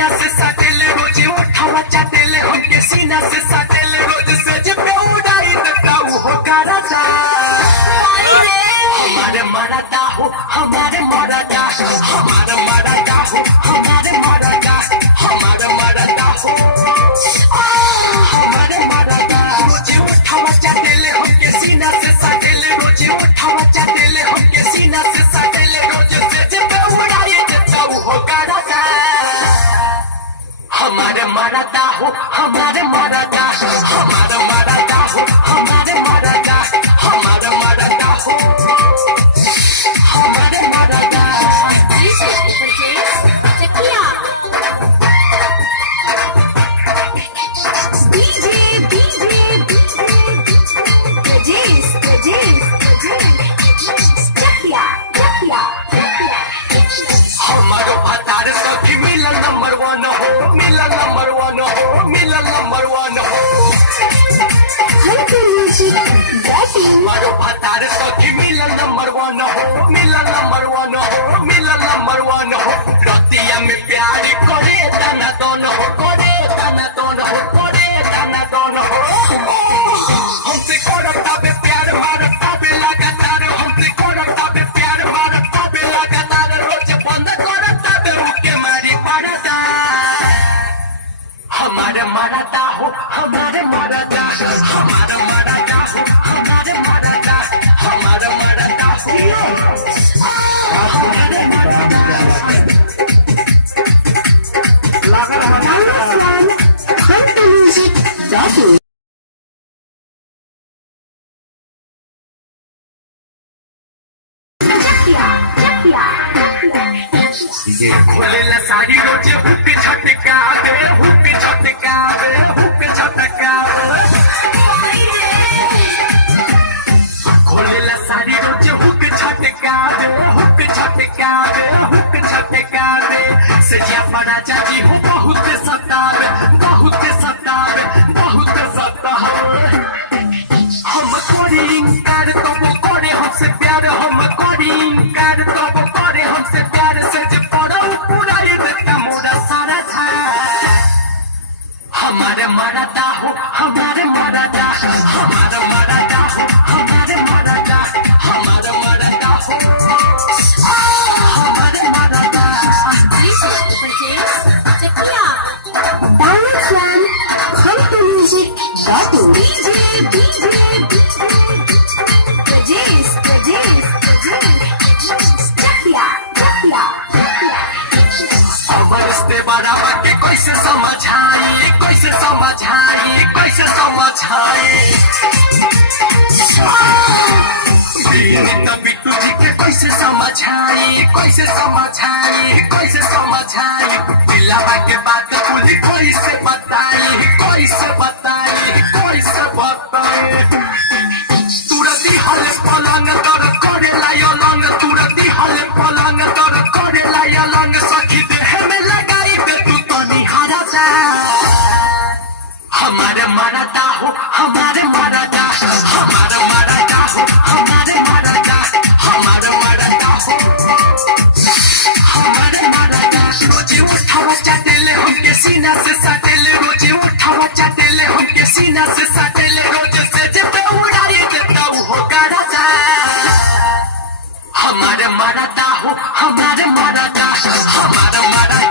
सीना से साटेले रोज उठावा चाटेले हमके सीना से साटेले रोज से जब उड़ाई देता हो कराता हमारे मरादा हो हमारे मरादा हमारे मरादा हो हमारे मरादा हमारे मरादा हो हमारे मरादा रोज उठावा चाटेले हमके सीना से साटेले रोज उठावा चाटेले हमके सीना से साटेले रोज से जब उड़ाई देता हो कराता हमारे मरादा हो हमारे मरादा हमारे मरादा हो हमारे मरादा हमारे मरादा हो हमारे मरादा हमारो भतार सखी मिलन नंबर 1 हो मिलन नंबर 1 हो मिलन नंबर 1 हो हमारो भतार सखी मिलन नंबर 1 हो मिलन नंबर 1 हो मिलन नंबर 1 हो रतिया में प्यार करे दाना दोन हो करे दाना दोन हो करे दाना दोन हो हमसे करता बे प्यार मारता बे लगातार हमसे करता बे प्यार मारता बे लगातार रोज बंद करता बे रुके मारी पड़ता हमारे मरादा हो हमारे मरादा हमारे मरादा हो हमारे मरादा हमारे मरादा हो हमारे मरादा खोलेला साड़ी रोज हुक झटका दे हुक झटका दे हुक झटका खोलेला साड़ी रोज हुक झटका दे हुक झटका दे हुक झटका दे सजिया पड़ा चाची हो बहुत सतावे बहुत सतावे बहुत सतावे हम कोरी इंकार तो वो करे हमसे प्यार हम कोरी इंकार तो वो करे हमसे प्यार से जब पड़ो पूरा ये देता मोरा सारा था हमारे मरादा हो हमारे मरादा हमारे मरादा हो हमारे मरादा हमारे मरादा हो हमारे मरादा बराबर के कैसे समझाई कैसे समझाई कैसे समझाई बिट्टू जी के कैसे समझाई कैसे समझाई कैसे समझाई दिलावा के बात बोली कैसे बताई कैसे बताई कैसे बताई तुरंती हल पलंग दर करे लायलंग तुरंती हल पलंग दर करे लायलंग सखी देह में लगाई दे तू तो निहारता हमारे मरादा हो हमारे मरादा हमारे मरादा हो हमारे मरादा हमारे मरादा हो हमारे मरादा रोज उठावा चाटेले हमके सीना से साटेले रोज उठावा चाटेले हमके सीना से साटेले रोज से जब उड़ाई देता हो कराता हमारे मरादा हो हमारे मरादा हमारे मरादा